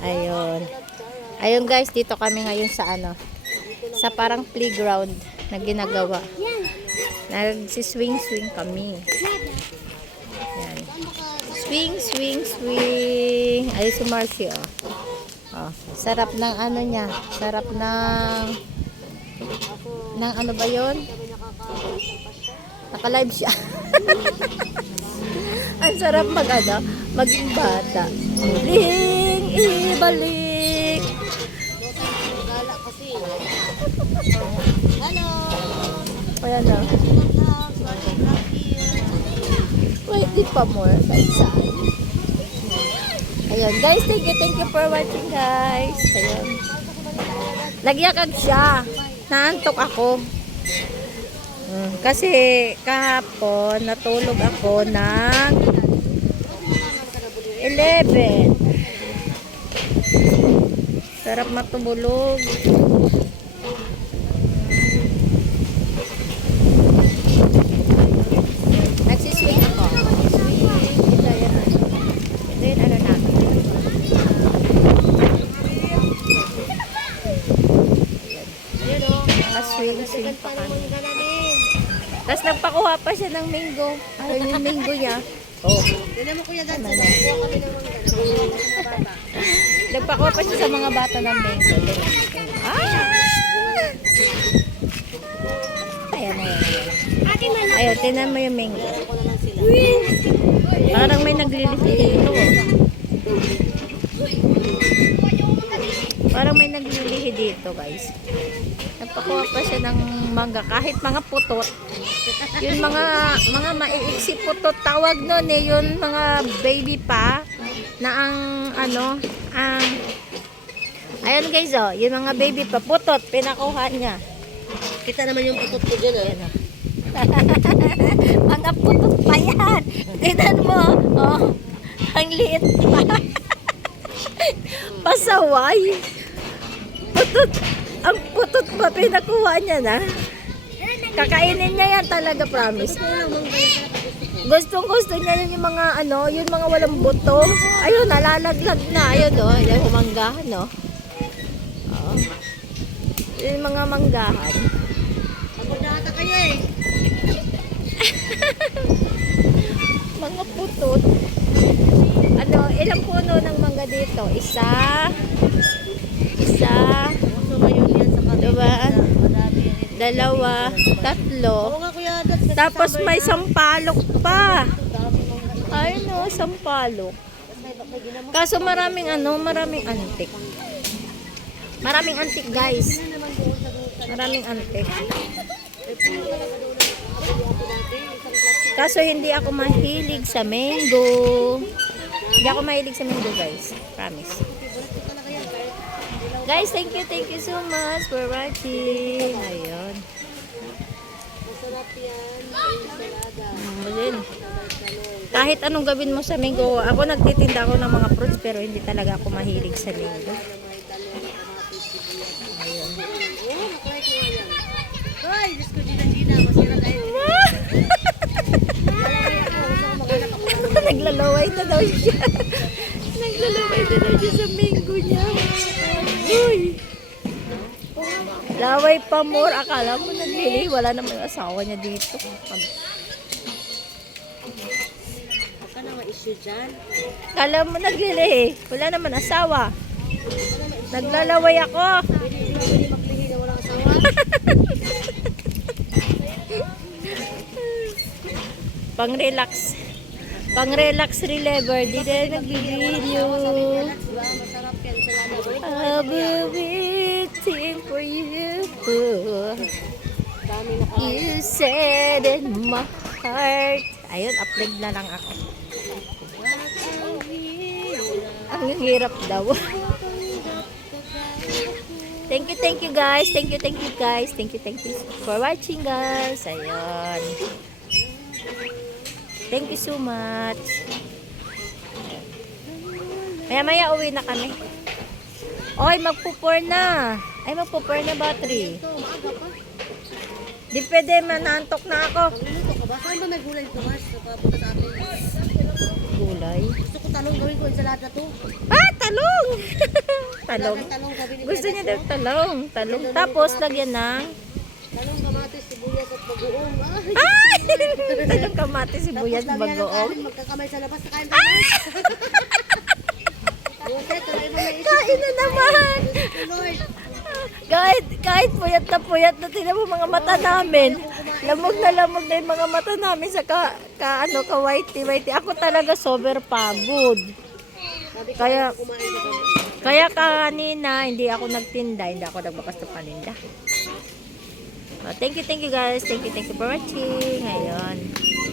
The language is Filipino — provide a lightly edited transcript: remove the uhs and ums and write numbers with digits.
Ayun. Ayun guys, dito kami ngayon sa ano, sa parang playground na ginagawa. Nagsiswing-swing kami. Ayan. Swing, swing, swing. Ay, si Marcy, oh. Oh, sarap ng ano niya. Sarap ng ano ba yun? Naka-live siya. Ang sarap maging bata. Muling ibalik. Hello. Ayan na. Wait, di pa more. Kahit saan. Ayun, guys, thank you for watching, guys. Ayun. Nagyakag siya. Naantok ako. Kasi kahapon natulog ako ng 11. Sarap matulog. Nagsiswing ako. Ito yun ano natin. Swing pa kami. Tapos nagpakuha pa siya ng mango. Ayun yung mango niya. Oh. Dili mo kuya dad, kuha kami ng mga bata. Nagpakuha pa siya sa mga bata ng mango. Ayan. Ayun, tinan mo yung mango. Parang may naglilihi dito. Parang may naglilihi dito, guys. Nagpakuha pa siya ng mangga. Kahit mga putot. Yung mga maiiksi putot. Tawag nun eh. Yung mga baby pa. Na ang ayan guys oh. Yung mga baby pa. Putot. Pinakuha niya. Kita naman yung putot ko dyan Ayan, oh. Mga putot pa yan. Tignan mo. Oh. Ang liit pa. Pasaway. Putot. Ang putot pa pinakuha niya na. Kakainin niya yan talaga, promise. Gustong-gusto niya yun yung mga yung mga walang buto. Ayun, nalalaglag na. Ayun, oh. Yung humanggahan, no. Oh. Yung mga manggahan. Pagdata kayo eh. Mga putot. Ilang puno ng mangga dito? Isa. Diba? Dalawa. Tatlo. Tapos may sampalok pa. Ayun o, sampalok. Kaso maraming antik. Maraming antik, guys. Maraming antik. Kaso hindi ako mahilig sa mango. Hindi ako mahilig sa mango, guys. Promise. Guys, thank you so much for watching. Ayun. Masarap yan. Kahit anong gawin mo sa mango, ako nagtitinda ako ng mga fruits pero hindi talaga ako mahilig sa mango. Ayun. Hoy, Diyos ko, Gina. Masira tayo. Naglalaway na daw siya. Naglalaway na daw siya sa mango niya. Uy! Laway pa more. Akala mo naglili. Wala naman yung asawa niya dito. Huwag ka na ma-issue dyan. Akala mo naglili. Wala naman asawa. Naglalaway ako. Pwede maglihi na walang asawa. Pang-relax. Pang-relax reliever. Di na nag-video. Masarap yan. Salamat. I'll be waiting for you. Dami na You said in my heart. Ayun, upload na lang ako. Ang hirap daw. Thank you guys. Thank you guys. Thank you for watching, guys. Ayun. Thank you so much. Maya uwi na kami. Oy, magpupor na. Ay, magpupor na battery. ito. Maaga pa. Di pwede, manantok na ako. Pagluluto ka ba? Saan ba may gulay ito, Mars? Napapunta sa atin. Gulay? Gusto ko talong gawin ko ensalada to. Ah, talong! talong. Talong, sabi ni Gusto Kuya niya Dad, daw talong. Talong. Tapos, lagyan ng... talong, kamatis, sibuyas at bagoong. Ay! Talong, kamatis, sibuyas, Tapos lagyan ng bagoong. kanin, magkakamay sa labas, kain tayo. Buti, tuloy mo may isip. Kain na naman! Lord, Kahit puyat na tingnan mo mga mata namin. Lamog na yung mga mata namin sa ka whitey. Ako talaga sober pagod. sabi ko, Kaya, kumain na kami. kaya kanina, hindi ako nagtinda, hindi ako nagbakas ng paninda. Thank you guys. Thank you for watching. Ayun.